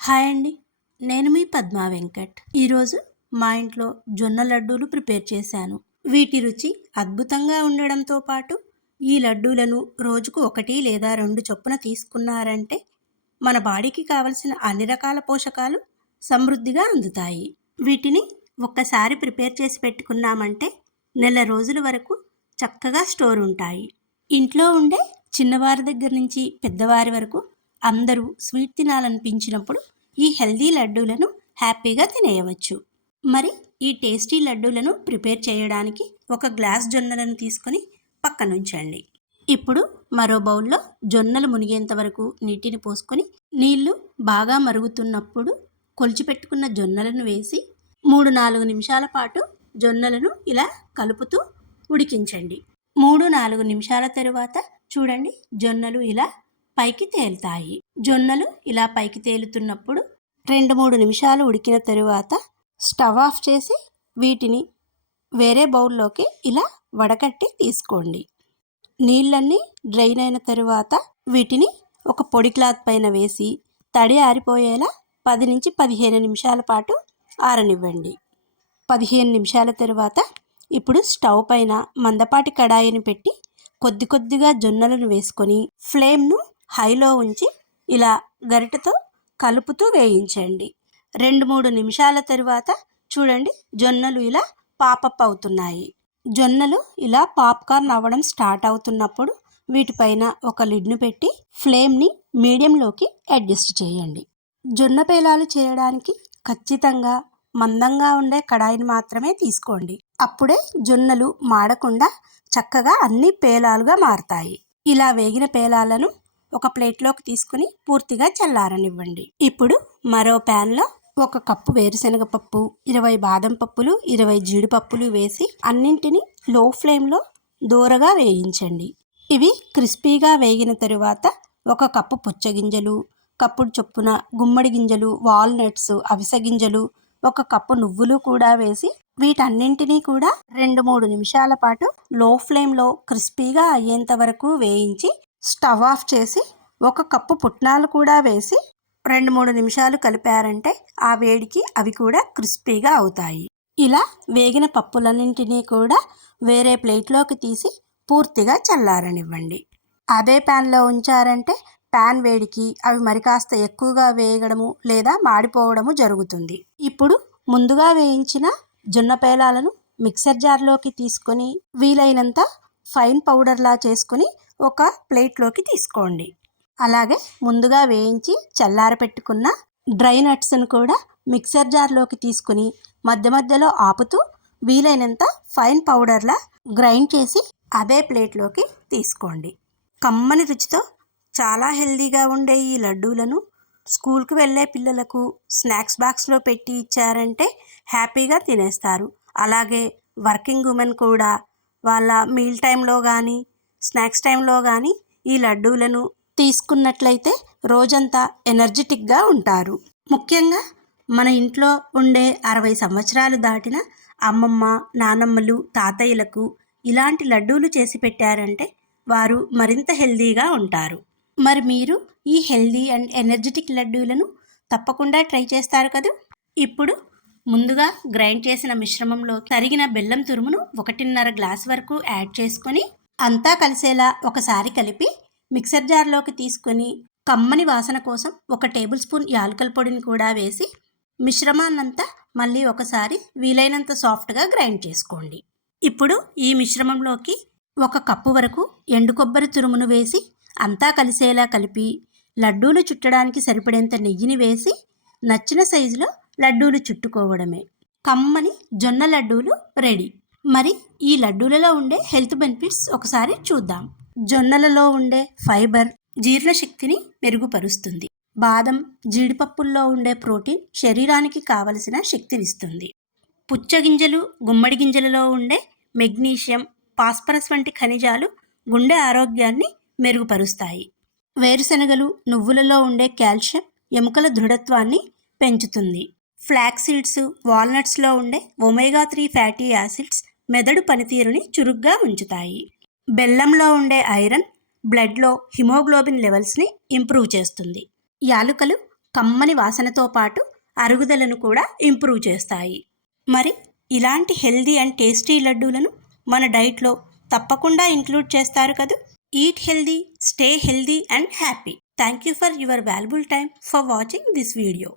Hi అండి. నేను మీ పద్మా వెంకట్. ఈరోజు మా ఇంట్లో జొన్న లడ్డూలు ప్రిపేర్ చేశాను. వీటి రుచి అద్భుతంగా ఉండడంతో పాటు ఈ లడ్డూలను రోజుకు 1 లేదా 2 చొప్పున తీసుకున్నారంటే మన బాడీకి కావలసిన అన్ని రకాల పోషకాలు సమృద్ధిగా అందుతాయి. వీటిని ఒక్కసారి ప్రిపేర్ చేసి పెట్టుకున్నామంటే నెల రోజుల వరకు చక్కగా స్టోర్ ఉంటాయి. ఇంట్లో ఉండే చిన్నవారి దగ్గర నుంచి పెద్దవారి వరకు అందరూ స్వీట్ తినాలనిపించినప్పుడు ఈ హెల్దీ లడ్డూలను హ్యాపీగా తినేయవచ్చు. మరి ఈ టేస్టీ లడ్డూలను ప్రిపేర్ చేయడానికి ఒక గ్లాస్ జొన్నలను తీసుకొని పక్కనుంచండి. ఇప్పుడు మరో బౌల్లో జొన్నలు మునిగేంత వరకు నీటిని పోసుకొని నీళ్లు బాగా మరుగుతున్నప్పుడు కొలిచిపెట్టుకున్న జొన్నలను వేసి 3-4 నిమిషాల పాటు జొన్నలను ఇలా కలుపుతూ ఉడికించండి. 3-4 నిమిషాల తరువాత చూడండి, జొన్నలు ఇలా పైకి తేలుతాయి. జొన్నలు ఇలా పైకి తేలుతున్నప్పుడు 2-3 నిమిషాలు ఉడికిన తరువాత స్టవ్ ఆఫ్ చేసి వీటిని వేరే బౌల్లోకి ఇలా వడకట్టి తీసుకోండి. నీళ్ళన్నీ డ్రైన్ అయిన తరువాత వీటిని ఒక పొడి క్లాత్ పైన వేసి తడి ఆరిపోయేలా 10-15 నిమిషాల పాటు ఆరనివ్వండి. 15 నిమిషాల తరువాత ఇప్పుడు స్టవ్ పైన మందపాటి కడాయిని పెట్టి కొద్ది కొద్దిగా జొన్నలను వేసుకొని ఫ్లేమ్ను హైలో ఉంచి ఇలా గరిటెతో కలుపుతూ వేయించండి. 2-3 నిమిషాల తరువాత చూడండి, జొన్నలు ఇలా పాపప్ అవుతున్నాయి. జొన్నలు ఇలా పాప్కార్న్ అవ్వడం స్టార్ట్ అవుతున్నప్పుడు వీటిపైన ఒక లిడ్ను పెట్టి ఫ్లేమ్ని మీడియంలోకి అడ్జస్ట్ చేయండి. జొన్న పేలాలు చేయడానికి ఖచ్చితంగా మందంగా ఉండే కడాయిని మాత్రమే తీసుకోండి. అప్పుడే జొన్నలు మాడకుండా చక్కగా అన్ని పేలాలుగా మారతాయి. ఇలా వేగిన పేలాలను ఒక ప్లేట్లోకి తీసుకుని పూర్తిగా చల్లారనివ్వండి. ఇప్పుడు మరో ప్యాన్లో 1 కప్పు వేరుశనగ పప్పు, 20 బాదం పప్పులు, 20 జీడిపప్పులు వేసి అన్నింటినీ లో ఫ్లేమ్లో దూరగా వేయించండి. ఇవి క్రిస్పీగా వేగిన తరువాత 1 కప్పు పుచ్చగింజలు, కప్పుడు చొప్పున గుమ్మడి గింజలు, వాల్నట్స్, అవిసె గింజలు, 1 కప్పు నువ్వులు కూడా వేసి వీటన్నింటినీ కూడా 2-3 నిమిషాల పాటు లో ఫ్లేమ్లో క్రిస్పీగా అయ్యేంత వరకు వేయించి స్టవ్ ఆఫ్ చేసి 1 కప్పు పుట్నాలు కూడా వేసి 2-3 నిమిషాలు కలిపారంటే ఆ వేడికి అవి కూడా క్రిస్పీగా అవుతాయి. ఇలా వేగిన పప్పులన్నింటినీ కూడా వేరే ప్లేట్లోకి తీసి పూర్తిగా చల్లారనివ్వండి. అదే ప్యాన్లో ఉంచారంటే ప్యాన్ వేడికి అవి మరి కాస్త ఎక్కువగా వేగడము లేదా మాడిపోవడము జరుగుతుంది. ఇప్పుడు ముందుగా వేయించిన జొన్న పేలాలను మిక్సర్ జార్లోకి తీసుకొని వీలైనంత ఫైన్ పౌడర్లా చేసుకొని ఒక ప్లేట్లోకి తీసుకోండి. అలాగే ముందుగా వేయించి చల్లారపెట్టుకున్న డ్రై నట్స్ను కూడా మిక్సర్ జార్లోకి తీసుకుని మధ్య మధ్యలో ఆపుతూ వీలైనంత ఫైన్ పౌడర్లా గ్రైండ్ చేసి అదే ప్లేట్లోకి తీసుకోండి. కమ్మని రుచితో చాలా హెల్దీగా ఉండే ఈ లడ్డూలను స్కూల్కి వెళ్ళే పిల్లలకు స్నాక్స్ బాక్స్లో పెట్టి ఇచ్చారంటే హ్యాపీగా తినేస్తారు. అలాగే వర్కింగ్ ఉమెన్ కూడా వాళ్ళ మీల్ టైంలో కానీ స్నాక్స్ టైంలో కానీ ఈ లడ్డూలను తీసుకున్నట్లయితే రోజంతా ఎనర్జెటిక్గా ఉంటారు. ముఖ్యంగా మన ఇంట్లో ఉండే 60 సంవత్సరాలు దాటిన అమ్మమ్మ, నానమ్మలు, తాతయ్యలకు ఇలాంటి లడ్డూలు చేసి పెట్టారంటే వారు మరింత హెల్దీగా ఉంటారు. మరి మీరు ఈ హెల్దీ అండ్ ఎనర్జెటిక్ లడ్డూలను తప్పకుండా ట్రై చేస్తారు కదా. ఇప్పుడు ముందుగా గ్రైండ్ చేసిన మిశ్రమంలో తరిగిన బెల్లం తురుమును 1.5 గ్లాస్ వరకు యాడ్ చేసుకొని అంతా కలిసేలా ఒకసారి కలిపి మిక్సర్ జార్లోకి తీసుకొని కమ్మని వాసన కోసం 1 టేబుల్ స్పూన్ యాలకుల పొడిని కూడా వేసి మిశ్రమాన్నంతా మళ్ళీ ఒకసారి వీలైనంత సాఫ్ట్గా గ్రైండ్ చేసుకోండి. ఇప్పుడు ఈ మిశ్రమంలోకి 1 కప్పు వరకు ఎండు కొబ్బరి తురుమును వేసి అంతా కలిసేలా కలిపి లడ్డూలు చుట్టడానికి సరిపడేంత నెయ్యిని వేసి నచ్చిన సైజులో లడ్డూలు చుట్టుకోవడమే. కమ్మని జొన్న లడ్డూలు రెడీ. మరి ఈ లడ్డూలలో ఉండే హెల్త్ బెనిఫిట్స్ ఒకసారి చూద్దాం. జొన్నలలో ఉండే ఫైబర్ జీర్ణశక్తిని మెరుగుపరుస్తుంది. బాదం, జీడిపప్పుల్లో ఉండే ప్రోటీన్ శరీరానికి కావలసిన శక్తినిస్తుంది. పుచ్చగింజలు, గుమ్మడి గింజలలో ఉండే మెగ్నీషియం, ఫాస్ఫరస్ వంటి ఖనిజాలు గుండె ఆరోగ్యాన్ని మెరుగుపరుస్తాయి. వేరుశనగలు, నువ్వులలో ఉండే కాల్షియం ఎముకల దృఢత్వాన్ని పెంచుతుంది. ఫ్లాక్స్ సీడ్స్, వాల్నట్స్లో ఉండే ఒమేగా 3 ఫ్యాటీ యాసిడ్స్ మెదడు పనితీరుని చురుగ్గా ఉంచుతాయి. బెల్లంలో ఉండే ఐరన్ బ్లడ్లో హిమోగ్లోబిన్ లెవెల్స్ని ఇంప్రూవ్ చేస్తుంది. యాలుకలు కమ్మని వాసనతో పాటు అరుగుదలను కూడా ఇంప్రూవ్ చేస్తాయి. మరి ఇలాంటి హెల్దీ అండ్ టేస్టీ లడ్డూలను మన డైట్లో తప్పకుండా ఇంక్లూడ్ చేస్తారు కదా. Eat healthy, stay healthy and happy. Thank you for your valuable time for watching this video.